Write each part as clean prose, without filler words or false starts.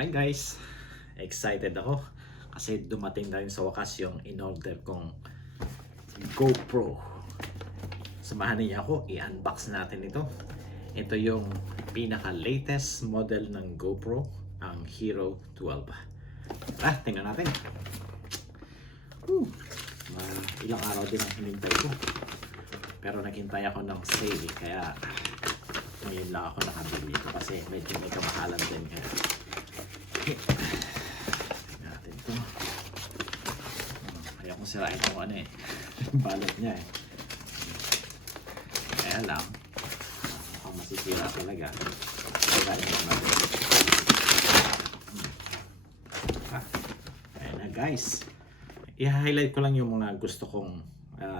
Hi guys! Excited ako kasi dumating na rin sa wakas yung in-order kong GoPro. Samahan niyo ako, i-unbox natin ito. Ito yung pinaka-latest model ng GoPro, ang Hero 12. Tingnan natin. Ilang araw din ang hinintay ko. Pero naghintay ako ng sale kaya ngayon lang ako nakabili ito kasi medyo may kamahalan din kaya. Natin ito. Ayaw kong sirain itong ano balot niya Kaya lang, mukhang masisira talaga. Sirain ito natin. Ayan na guys. I-highlight ko lang yung mga gusto kong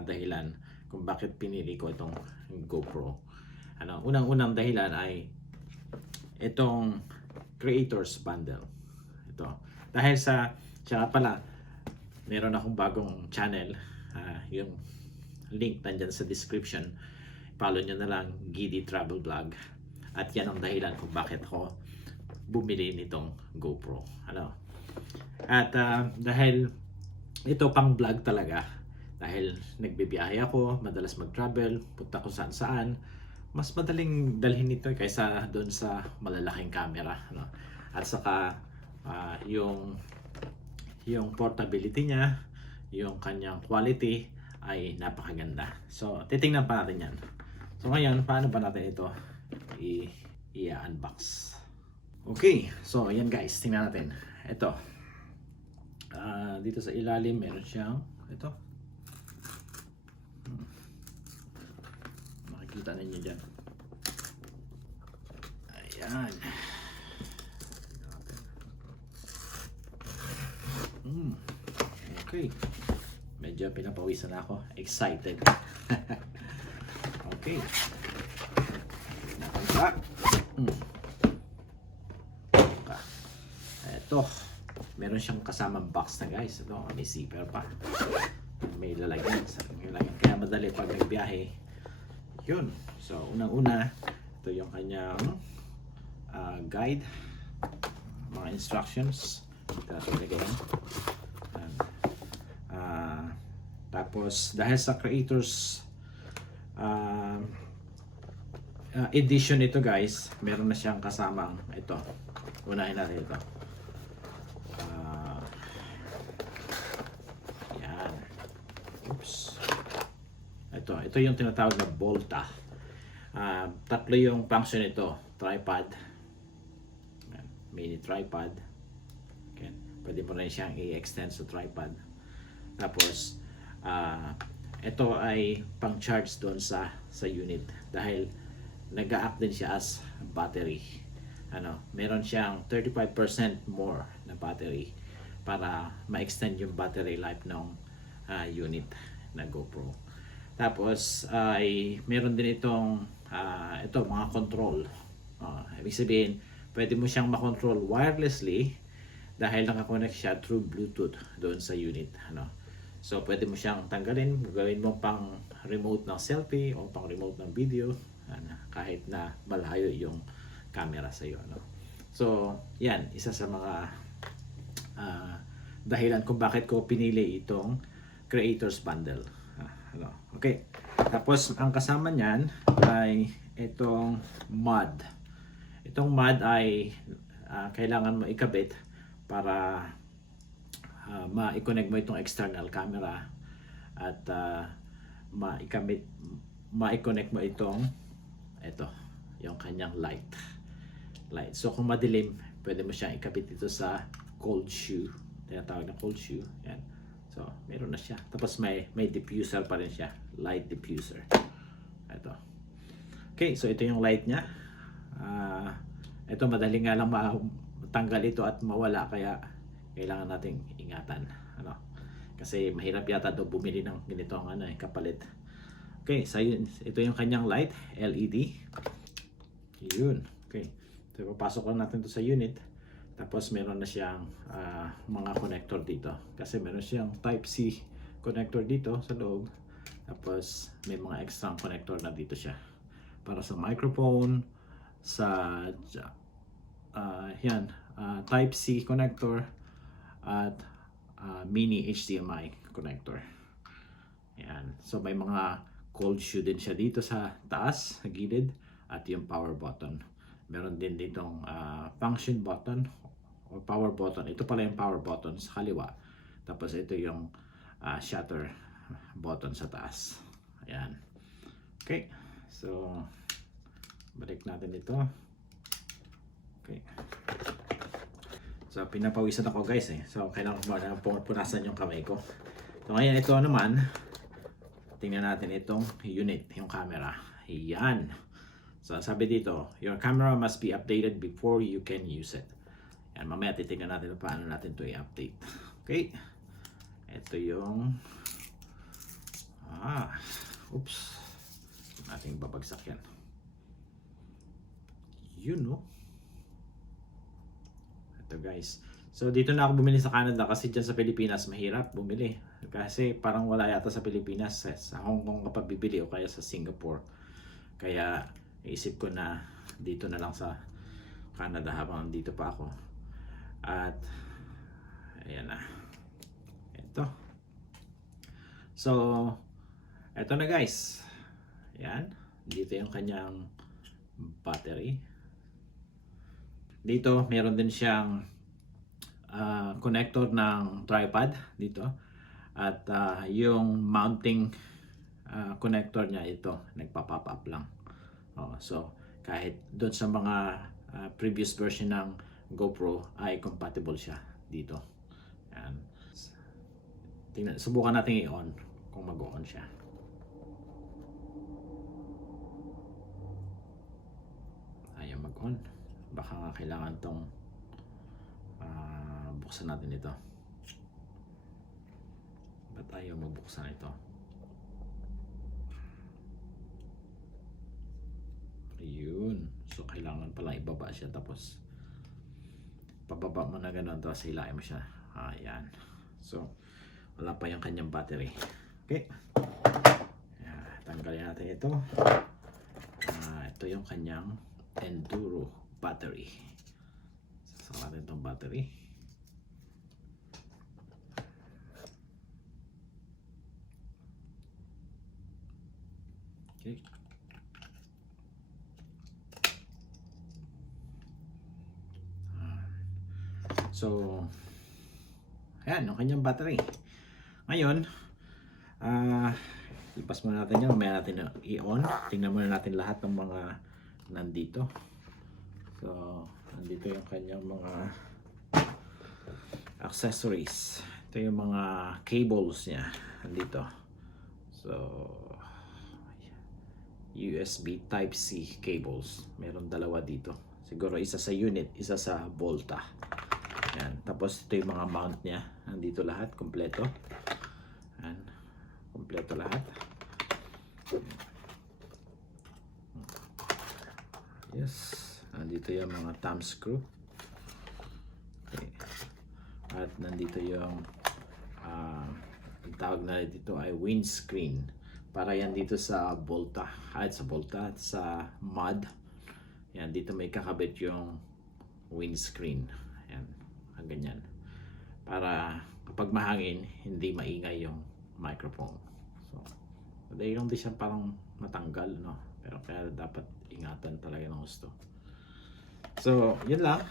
dahilan kung bakit pinili ko itong GoPro. Unang-unang dahilan ay itong Creators Bundle. Dahil siya pala, meron akong bagong channel, yung link nandyan sa description. Follow nyo na lang, Gidi Travel Vlog. At yan ang dahilan kung bakit ako bumili nitong GoPro. At dahil ito pang vlog talaga, dahil nagbibiyahe ako, madalas mag-travel, punta ko saan saan, mas madaling dalhin ito kaysa doon sa malalaking camera. At saka yung portability niya, yung kanyang quality ay napakaganda. So titingnan pa natin yan. So ngayon, paano ba natin ito i-unbox? Okay, so yan guys, tingnan natin. Ito, dito sa ilalim meron siyang ito. Makikita ninyo dyan. Ayan. Okay. Medyo pinapawisan ako. Excited. Okay. Nakansa. Ito. Meron siyang kasamang box na guys. Ito, may zipper pa. May lalagyan. Kaya madali pag nagbiyahe. Yun. So, unang-una, ito yung kanyang guide. Mga instructions. Ito natin tapos dahil sa creators edition ito guys, meron na siyang kasamang ito. Unahin natin ito. Yan. Oops. Ito yung tinatawag na Volta. Tatlo yung function ito. Tripod. Mini tripod. Pwede mo rin siyang i-extend sa tripod. Tapos ito ay pang-charge doon sa unit dahil nag-a-act din siya as battery. Meron siyang 35% more na battery para ma-extend yung battery life ng unit na GoPro. Tapos ay meron din itong mga control. Ibig sabihin, pwede mo siyang makontrol wirelessly dahil nakakonect siya through Bluetooth doon sa unit. So pwede mo siyang tanggalin, gawin mo pang remote ng selfie o pang remote ng video, kahit na malayo yung camera sa iyo. So yan, isa sa mga dahilan kung bakit ko pinili itong Creators Bundle. Okay, tapos ang kasama niyan ay itong mod. Itong mod ay kailangan mo ikabit para ma-connect mo itong external camera at ma-connect mo itong yung kanyang light. So kung madilim, pwede mo siyang ikabit dito sa cold shoe. Tinatawag na cold shoe. Yan. So meron na siya. Tapos may diffuser pa rin siya, light diffuser. Ito. Okay, so ito yung light niya. Ito madali nga lang matanggal ito at mawala, kaya kailangan nating ingatan. Kasi mahirap yata daw bumili ng ganito ang kapalit. Okay, so yun, ito yung kanyang light, LED. Yun. Okay. So papasok lang natin to sa unit. Tapos meron na siyang mga connector dito. Kasi meron siyang Type-C connector dito sa loob. Tapos may mga extra connector na dito siya. Para sa microphone, sa Type-C connector at mini HDMI connector. Ayan. So may mga cold shoe din siya dito sa taas, sa gilid, at yung power button. Meron din ditong function button or power button. Ito pala yung power button sa kaliwa. Tapos ito yung shutter button sa taas. Ayan. Okay. So balik natin ito. Okay. So pinapawisan ako guys eh. So kailangan ko punasan yung kamay ko. So ngayon ito naman, tingnan natin itong unit, yung camera. Ayan. So sabi dito, your camera must be updated before you can use it. Yan, mamaya titingnan natin paano natin ito i-update. Okay. Ito yung oops. Ating babagsak yan. Yun no. Ito guys. So dito na ako bumili sa Canada kasi dyan sa Pilipinas mahirap bumili. Kasi parang wala yata sa Pilipinas. Sa Hong Kong kapag bibili o kaya sa Singapore. Kaya isip ko na dito na lang sa Canada habang dito pa ako. At ayan na. Ito. So ito na guys. Ayan. Dito yung kanyang battery. Dito meron din siyang connector ng tripod dito. At yung mounting connector niya ito, nagpa-pop up lang. So kahit doon sa mga previous version ng GoPro ay compatible siya dito. Ayan. Subukan natin i-on kung mag-on siya. Ayaw mag-on. Baka nga kailangan tong buksan natin ito. Ba't ayaw mabuksan ito? Ayun. So kailangan pala ibaba siya tapos pababa mo na gano'n tapos hilain mo siya. Ayan. So wala pa yung kanyang battery. Okay. Tanggalin natin ito. Ito yung kanyang Enduro battery. Sasama natin itong battery. Okay. So ayan yung kanyang battery. Ngayon ipas muna natin yan, mamaya natin i-on. Tingnan muna natin lahat ng mga nandito. So nandito yung kanyang mga accessories. Ito yung mga cables niya nandito. So USB Type-C cables. Meron dalawa dito. Siguro isa sa unit, isa sa Volta. Yan. Tapos ito yung mga mount niya. Nandito lahat, kompleto. Yan. Kompleto lahat. Yes. Nandito yung mga thumb screw. Okay. At nandito yung ang tawag na dito ay windscreen. Para yan dito sa Volta. At sa Volta at sa Mod. Yan. Dito may kakabit yung windscreen. Yan. Ganyan. Para kapag mahangin, hindi maingay yung microphone. So, dahil lang din siya parang matanggal, no? Pero kaya dapat ingatan talaga ng gusto. So, yun lang.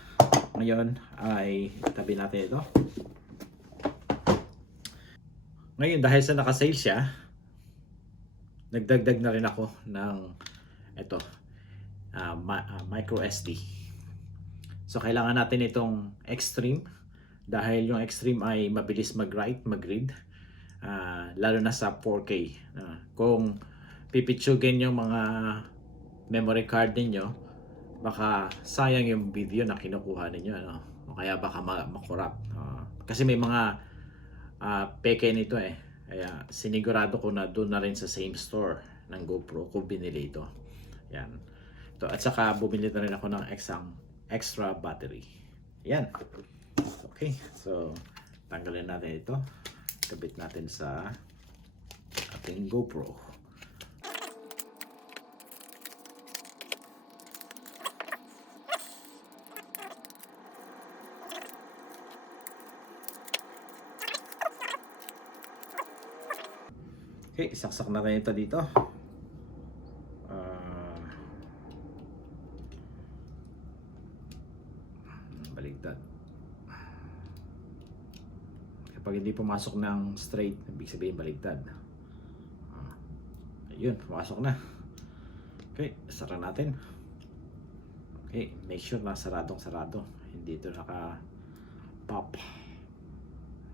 Ngayon ay itabi natin ito. Ngayon, dahil sa naka-sale siya, nagdagdag na rin ako ng ito, micro SD. So, kailangan natin itong Extreme dahil yung Extreme ay mabilis mag-write, mag-read. Lalo na sa 4K. Kung pipitsugin yung mga memory card ninyo, baka sayang yung video na kinukuha ninyo, ano? O kaya baka makurap. Kasi may mga peke nito eh. Kaya sinigurado ko na doon na rin sa same store ng GoPro kung binili ito. Yan. Ito. At saka bumili na rin ako ng extra battery. Yan. Okay. So, tanggalin natin ito. Kabit natin sa ating GoPro. Okay, isaksak natin ito dito. Ah, Baligtad. Kapag hindi pumasok ng straight, ibig sabihin baligtad. Ayun, pumasok na. Okay, sara natin. Okay, make sure na saradong sarado. Hindi ito naka-pop.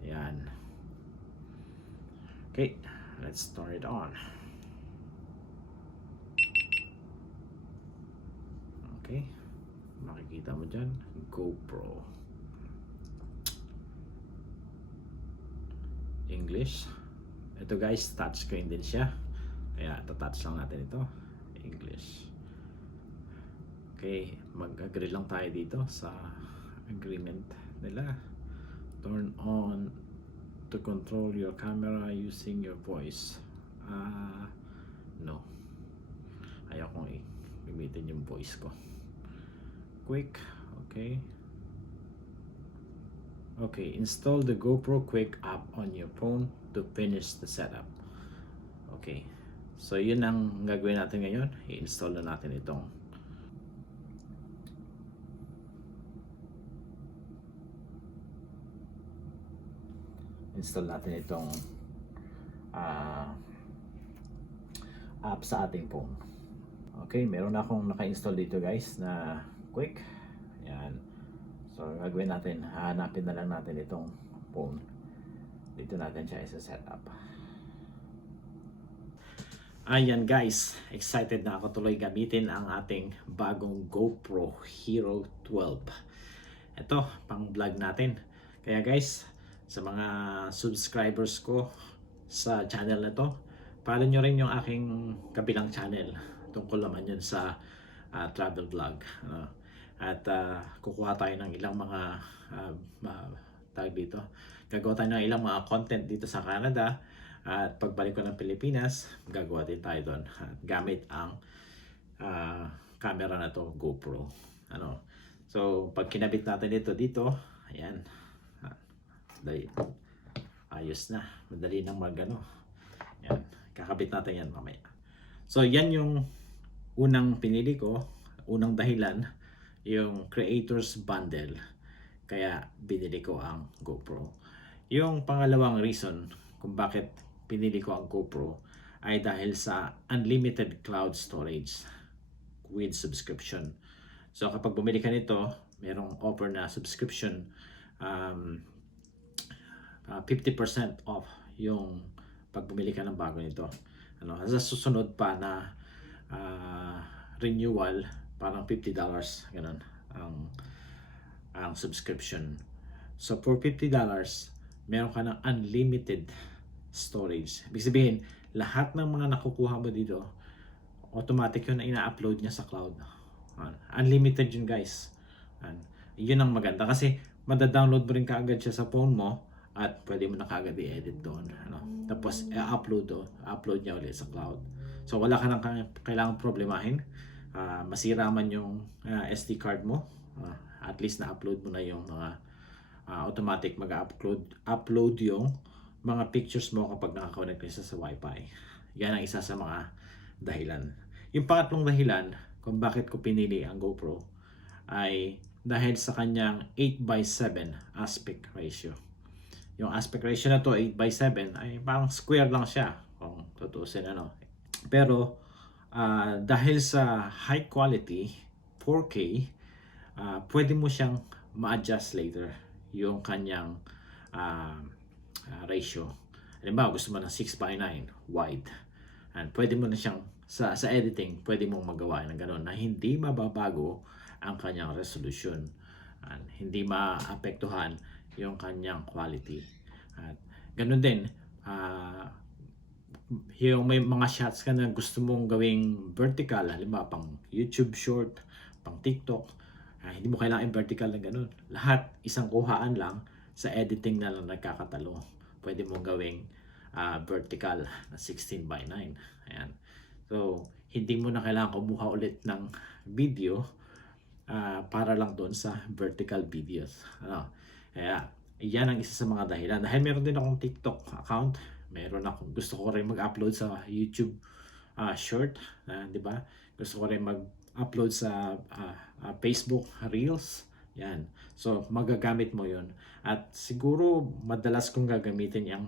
Ayan. Okay, let's turn it on. Okay, makikita mo dyan, GoPro. English. Ito guys, touchscreen din siya. Kaya touch lang natin ito. English. Okay, mag-agree lang tayo dito sa agreement nila. Turn on to control your camera using your voice. No. Ayaw kong gamitin yung voice ko. Quick. Okay. Okay, install the GoPro Quick app on your phone to finish the setup. Okay. So, yun ang gagawin natin ngayon. I-install na natin itong app sa ating phone. Okay, meron akong naka-install dito guys na Quick. Ayan. So, gagawin natin, hanapin na lang natin itong phone. Dito natin siya isa-set up. Ayan guys, excited na ako tuloy gamitin ang ating bagong GoPro Hero 12. Ito, pang vlog natin. Kaya guys, sa mga subscribers ko sa channel na to, follow nyo rin yung aking kabilang channel. Tungkol naman yun sa travel vlog. At kukuha tayo ng ilang mga tag dito. Gagawa tayo ng ilang mga content dito sa Canada. At pagbalik ko ng Pilipinas, gagawa din tayo doon. Gamit ang camera na to, GoPro. So, pag kinabit natin dito, ayan. Ayos na. Madali nang Ayan. Kakabit natin yan mamaya. So, yan yung unang pinili ko. Unang dahilan, yung Creators Bundle. Kaya binili ko ang GoPro. Yung pangalawang reason kung bakit pinili ko ang GoPro ay dahil sa unlimited cloud storage with subscription. So kapag bumili ka nito, merong offer na subscription 50% off yung pag bumili ka ng bago nito. Sa susunod pa na renewal, parang $50 ganun ang subscription. So for $50, meron ka ng unlimited storage. Ibig sabihin, lahat ng mga nakukuha mo dito, automatic yun na ina-upload niya sa cloud. Unlimited yun guys. Yun ang maganda kasi mada-download mo rin kaagad siya sa phone mo at pwede mo na kaagad i-edit doon. Tapos i-upload niya ulit sa cloud. So wala ka nang kailangang problemahin. Masira man yung SD card mo, at least na-upload mo na yung mga automatic mag-upload yung mga pictures mo kapag nakakonect ka sa Wi-Fi. Yan ang isa sa mga dahilan. Yung pangatlong dahilan kung bakit ko pinili ang GoPro ay dahil sa kanyang 8:7 aspect ratio. Yung aspect ratio na to, 8:7, ay parang square lang siya kung tutusin. Pero dahil sa high quality 4K, pwede mo siyang ma-adjust later yung kanyang ratio. Halimbawa, gusto mo ng 6:9 wide, and pwede mo na siyang sa editing, pwede mong magawa ng gano'n na hindi mababago ang kanyang resolution, and hindi maapektuhan yung kanyang quality. At gano'n din, yung may mga shots ka na gusto mong gawing vertical, halimbawa pang YouTube short, pang TikTok, hindi mo kailangan vertical na ganun. Lahat isang kuhaan lang, sa editing na lang nagkakatalo. Pwede mong gawing vertical na 16:9. Ayan. So, hindi mo na kailangan kumuha ulit ng video para lang doon sa vertical videos. Kaya, yan ang isa sa mga dahilan. Dahil meron din akong TikTok account, Meron ako, gusto ko rin mag-upload sa YouTube short, di ba? Gusto ko rin mag-upload sa Facebook Reels. Yan. So, magagamit mo yun. At siguro, madalas kong gagamitin yung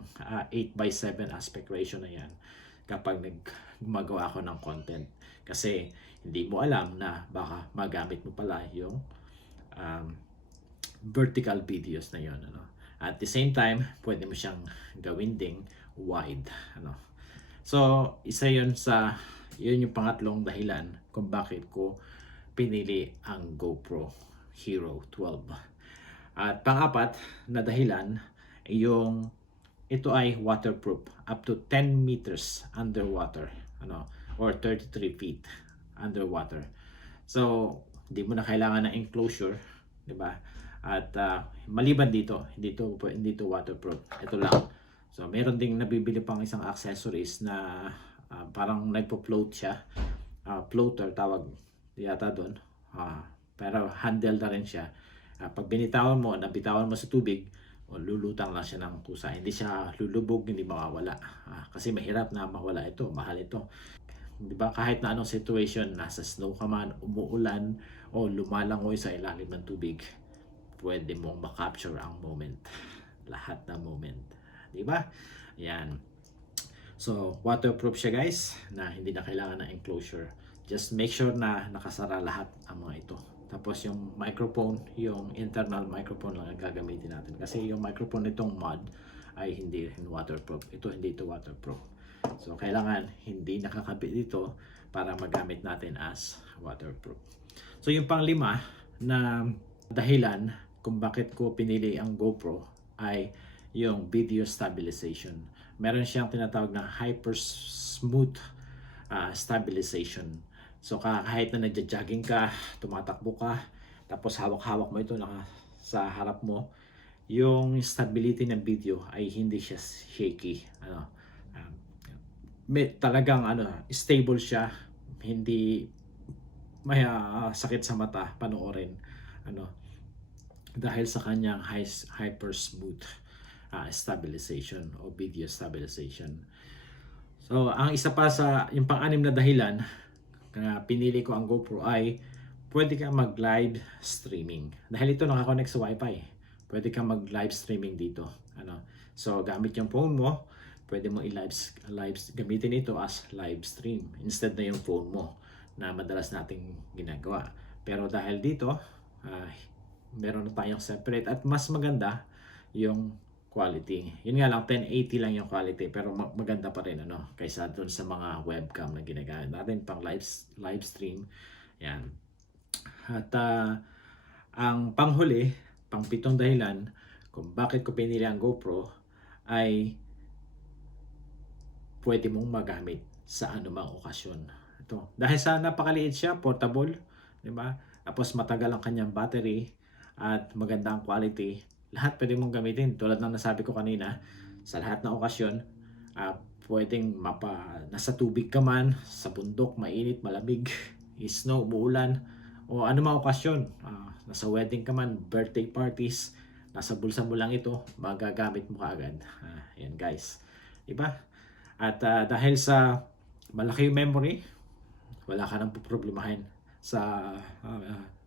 8:7 aspect ratio na yan kapag gumagawa ako ng content. Kasi, hindi mo alam na baka magamit mo pala yung vertical videos na yon, ano. At the same time, pwede mo siyang gawin ding wide, ano. So, yun yung pangatlong dahilan kung bakit ko pinili ang GoPro Hero 12. At pang-apat na dahilan, ito ay waterproof up to 10 meters underwater, ano, or 33 feet underwater. So, hindi mo na kailangan ng enclosure, di ba? At maliban dito, hindi to waterproof. Ito lang. So, meron ding nabibili pang isang accessories na parang nagpo-float siya. Floater tawag yata doon. Pero handle na rin siya. Pag binitawan mo, nabitawan mo sa tubig, lulutang lang siya ng kusa. Hindi siya lulubog, hindi mawawala. Kasi mahirap na mawala ito. Mahal ito. Diba? Kahit na anong situation, nasa snow ka man, umuulan, o lumalangoy sa ilalim ng tubig, pwede mong makapture ang moment. Lahat ng moment. Diba? Yan. So, waterproof siya guys, na hindi na kailangan ng enclosure. Just make sure na nakasara lahat ang mga ito. Tapos yung microphone, yung internal microphone lang ang gagamitin natin. Kasi yung microphone nitong mod ay hindi rin waterproof. Ito hindi ito waterproof. So, kailangan hindi nakakabit dito para magamit natin as waterproof. So, yung pang-5 na dahilan kung bakit ko pinili ang GoPro ay yung video stabilization. Meron siyang tinatawag na hyper smooth stabilization. So, kahit na nagja-jogging ka, tumatakbo ka, tapos hawak-hawak mo ito sa harap mo, yung stability ng video ay hindi siya shaky. Talagang stable siya, hindi may sakit sa mata panoorin, dahil sa kanyang hyper smooth stabilization o video stabilization. So, ang isa pa yung pang-6 na dahilan na pinili ko ang GoPro ay pwede kang mag-live streaming. Dahil ito nakakonect sa Wi-Fi, pwede kang mag-live streaming dito. So, gamit yung phone mo, pwede mo gamitin ito as live stream instead na yung phone mo na madalas nating ginagawa. Pero dahil dito, meron na tayong separate at mas maganda yung quality. Yun nga lang, 1080 lang yung quality pero maganda pa rin kaysa dun sa mga webcam na ginagamit natin pang live stream. Yan. At ang panghuli, pang-7 dahilan kung bakit ko pinili ang GoPro ay pwede mong magamit sa anumang okasyon. Ito. Dahil sa napakaliit siya, portable, di ba? Tapos matagal ang kanyang battery at maganda ang quality. Lahat pwede mong gamitin. Tulad ng nasabi ko kanina, sa lahat ng okasyon, pwedeng nasa tubig ka man, sa bundok, mainit, malamig, snow, umuulan, o anumang okasyon. Nasa wedding ka man, birthday parties, nasa bulsa mo lang ito, magagamit mo kaagad. Yan guys. Diba? At dahil sa malaki yung memory, wala ka nang problemahin sa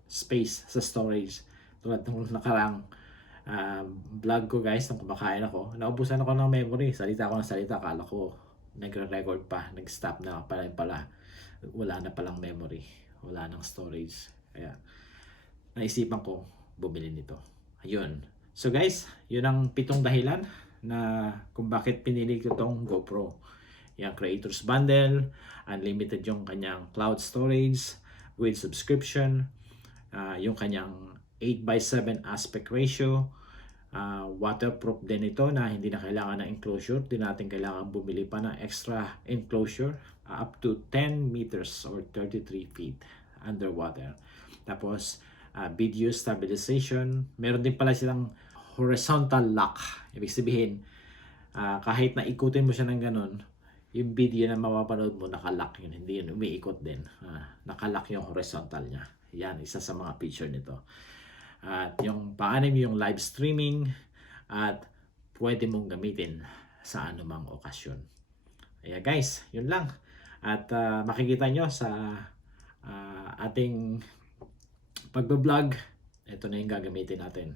space, sa storage. Tulad ng nakarang vlog ko guys, nung kumakain ako, naubusan ako ng memory. Salita ako ng salita, akala ko nagre-record pa, nag-stop na pala. Wala na palang memory, wala nang storage. Kaya naisipan ko bumili nito. Ayun. So guys, yun ang 7 dahilan na kung bakit pinili ko tong GoPro. Yung creators bundle, unlimited yung kanyang cloud storage with subscription, yung kanyang 8:7 aspect ratio, waterproof din ito na hindi na kailangan ng enclosure. Di natin kailangan bumili pa ng extra enclosure, up to 10 meters or 33 feet underwater. Tapos video stabilization, meron din pala silang horizontal lock. Ibig sabihin, kahit na ikutin mo siya ng ganun, yung video na mapapanood mo, nakalock yun. Hindi yun umiikot din. Nakalock yung horizontal niya. Yan, isa sa mga feature nito. At yung pang-6, yung live streaming, at pwede mong gamitin sa anumang okasyon. Kaya guys, yun lang. At makikita nyo sa ating pagbablog, ito na yung gagamitin natin.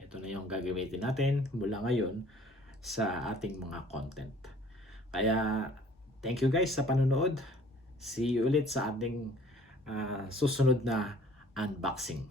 Ito na yung gagamitin natin mula ngayon sa ating mga content. Kaya thank you guys sa panonood. See you ulit sa ating susunod na unboxing.